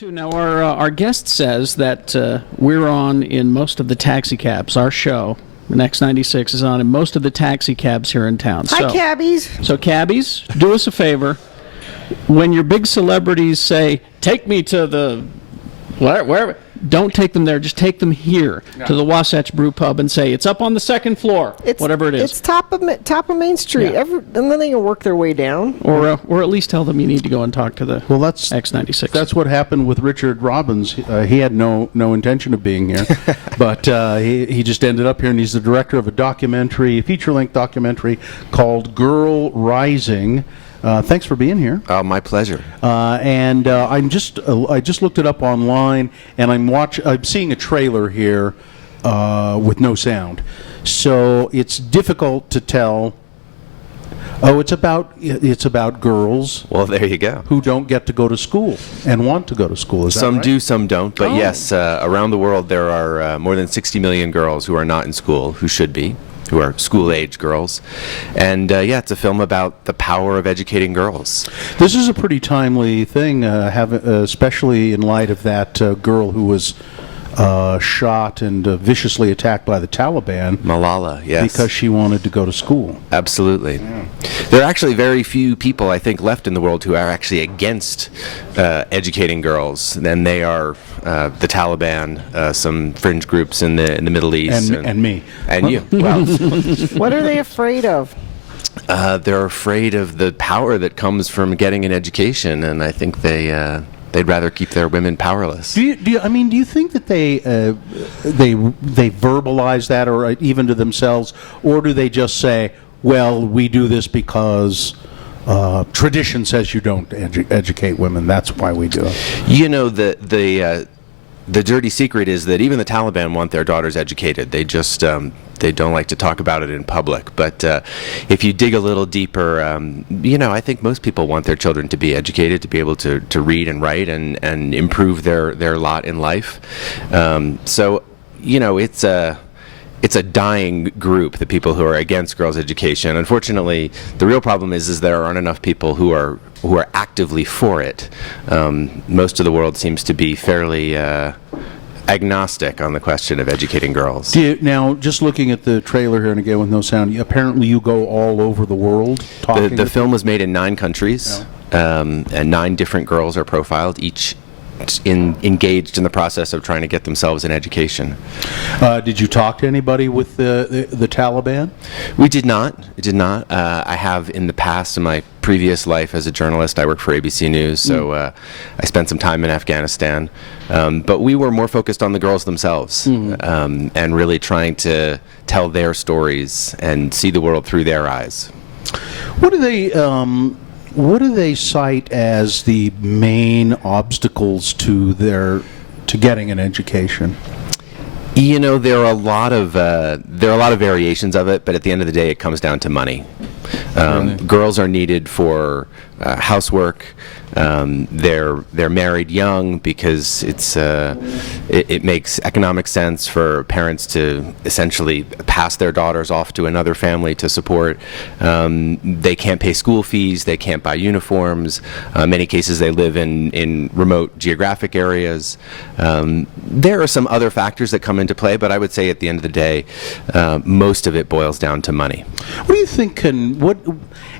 Now, our guest says that we're on in most of the taxi cabs. Our show, the X96, is on in most of the taxi cabs here in town. Hi, cabbies. So, cabbies, do us a favor. When your big celebrities say, take me to the... wherever, don't take them there. Just take them here to the Wasatch Brew Pub and say, it's up on the second floor, whatever it is. It's top of Main Street. Yeah. And then they can work their way down. Or at least tell them you need to go and talk to the X96. That's what happened with Richard Robbins. He had no intention of being here, but he just ended up here, and he's the director of a feature-length documentary called Girl Rising. Thanks for being here. Oh, my pleasure. I just looked it up online, and I'm seeing a trailer here with no sound, so it's difficult to tell. Oh, it's about girls. Well, there you go. Who don't get to go to school and want to go to school. Is that Some right? do, some don't. But yes, around the world there are more than 60 million girls who are not in school, who should be, who are school-age girls. And it's a film about the power of educating girls. This is a pretty timely thing, especially in light of that girl who was shot and viciously attacked by the Taliban. Malala, yes. Because she wanted to go to school. Absolutely. Yeah. There are actually very few people, I think, left in the world who are actually against educating girls. And they are the Taliban, some fringe groups in the Middle East. And me. And you. Well, what are they afraid of? They're afraid of the power that comes from getting an education, and I think they'd rather keep their women powerless. Do you think that they verbalize that, or even to themselves, or do they just say, "Well, we do this because tradition says you don't educate women. That's why we do it"? You know, the dirty secret is that even the Taliban want their daughters educated. They just they don't like to talk about it in public. But if you dig a little deeper, I think most people want their children to be educated, to be able to read and write and improve their lot in life. It's a dying group, the people who are against girls' education. Unfortunately, the real problem is there aren't enough people who are actively for it. Most of the world seems to be fairly agnostic on the question of educating girls. Now, just looking at the trailer here, and again with no sound, apparently you go all over the world talking. The film was made in 9 countries, and 9 different girls are profiled, each engaged in the process of trying to get themselves an education. Did you talk to anybody with the Taliban? We did not. I have in the past, in my previous life as a journalist, I worked for ABC News, so I spent some time in Afghanistan. But we were more focused on the girls themselves, and really trying to tell their stories and see the world through their eyes. What do they cite as the main obstacles to getting an education? You know, there are a lot of variations of it, but at the end of the day, it comes down to money. Really? Girls are needed for housework. They're married young because it makes economic sense for parents to essentially pass their daughters off to another family to support. They can't pay school fees. They can't buy uniforms. In many cases, they live in remote geographic areas. There are some other factors that come into play, but I would say at the end of the day, most of it boils down to money. What do you think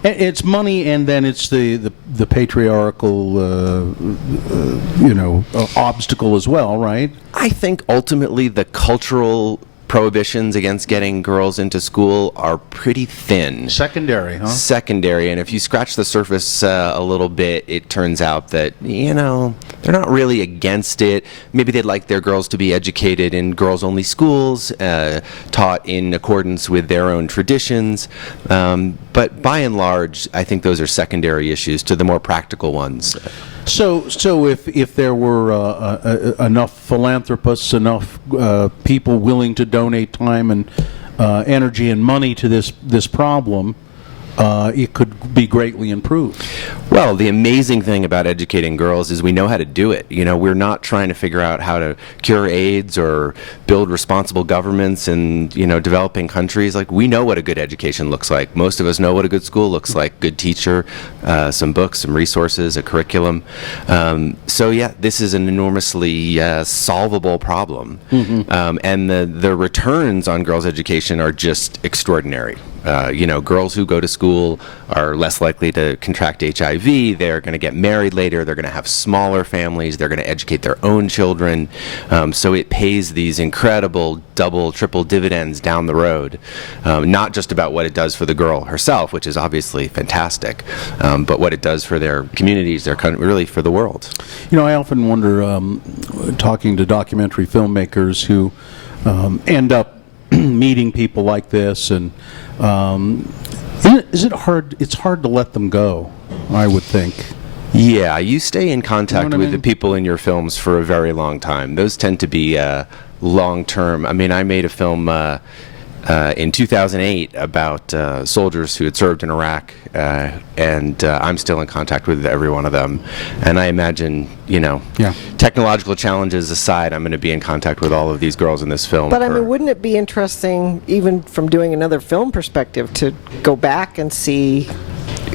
it's money, and then it's the patriarchal obstacle as well, right? I think ultimately the cultural prohibitions against getting girls into school are pretty thin. Secondary, huh? Secondary, and if you scratch the surface a little bit, it turns out that, they're not really against it. Maybe they'd like their girls to be educated in girls-only schools, taught in accordance with their own traditions. But by and large, I think those are secondary issues to the more practical ones. So if there were enough philanthropists, enough people willing to donate time and energy and money to this problem, it could be greatly improved. Well, the amazing thing about educating girls is we know how to do it. You know, we're not trying to figure out how to cure AIDS or build responsible governments in, developing countries. Like, we know what a good education looks like. Most of us know what a good school looks like. Good teacher, some books, some resources, a curriculum. So yeah, this is an enormously solvable problem. And the returns on girls' education are just extraordinary. Girls who go to school are less likely to contract HIV. They're going to get married later. They're going to have smaller families. They're going to educate their own children. So it pays these incredible double, triple dividends down the road, not just about what it does for the girl herself, which is obviously fantastic, but what it does for their communities, their country, really for the world. I often wonder, talking to documentary filmmakers who end up meeting people like this, and is it hard? It's hard to let them go, I would think. Yeah, you stay in contact what I with the mean? people in your films for a very long time. Those tend to be long-term. I mean, I made a film in 2008 about soldiers who had served in Iraq, and I'm still in contact with every one of them. And I imagine, technological challenges aside, I'm going to be in contact with all of these girls in this film. But I mean, wouldn't it be interesting, even from doing another film perspective, to go back and see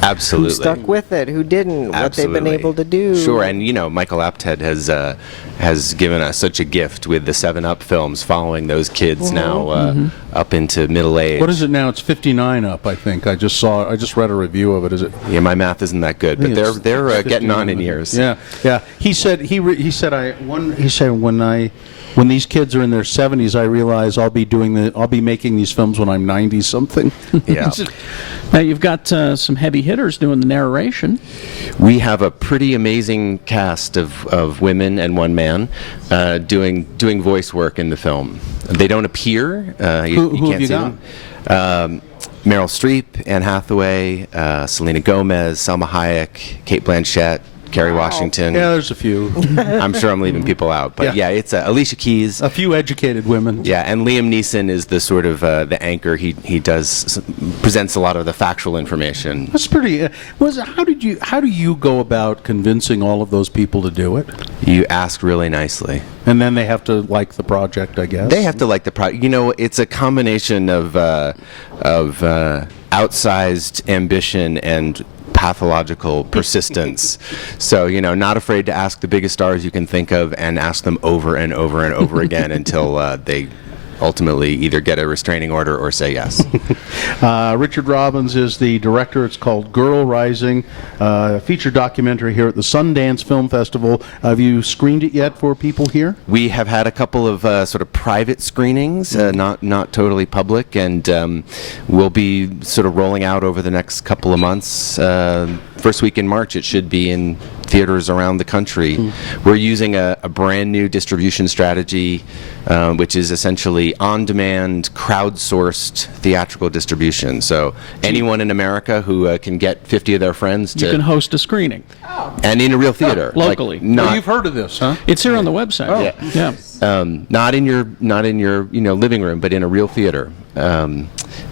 Absolutely. who stuck with it, who didn't, what they've been able to do? Sure, and Michael Apted has given us such a gift with the 7 Up films, following those kids now up into middle age. What is it now? It's 59 up, I think. I just read a review of it. Is it? Yeah, my math isn't that good, but It's they're getting on in 59. years. Yeah. He said when these kids are in their 70s, I realize I'll be making these films when I'm 90 something. Yeah. Now you've got some heavy hitters doing the narration. We have a pretty amazing cast of women and one man doing voice work in the film. They don't appear. You Who can't have you see them. Meryl Streep, Anne Hathaway, Selena Gomez, Salma Hayek, Cate Blanchett, Kerry Washington. Yeah, there's a few. I'm sure I'm leaving people out, but Yeah. it's Alicia Keys. A few educated women. Yeah, and Liam Neeson is the sort of the anchor. He presents a lot of the factual information. That's pretty. How do you go about convincing all of those people to do it? You ask really nicely. And then they have to like the project, I guess. They have to like the project. It's a combination of outsized ambition and pathological persistence. So, not afraid to ask the biggest stars you can think of and ask them over and over and over again until they ultimately either get a restraining order or say yes. Richard Robbins is the director. It's called Girl Rising, a feature documentary here at the Sundance Film Festival. Have you screened it yet for people here? We have had a couple of sort of private screenings, not totally public, and we'll be sort of rolling out over the next couple of months. First week in March, it should be in theaters around the country. We're using a brand new distribution strategy, which is essentially on-demand, crowdsourced theatrical distribution. So anyone in America who can get 50 of their friends You can host a screening and in a real theater, locally. Oh, you've heard of this, huh? It's here on the website. Yeah. not in your living room, but in a real theater.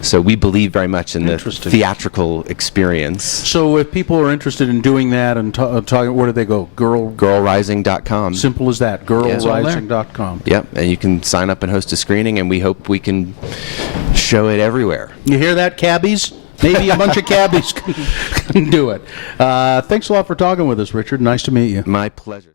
So we believe very much in the Interesting. theatrical experience. So if people are interested in doing that and talking, where do they go? Girlrising.com. Simple as that. Girlrising.com. Yep, and you can sign up and host a screening, and we hope we can show it everywhere. You hear that, cabbies? Maybe a bunch of cabbies can do it. Thanks a lot for talking with us, Richard. Nice to meet you. My pleasure.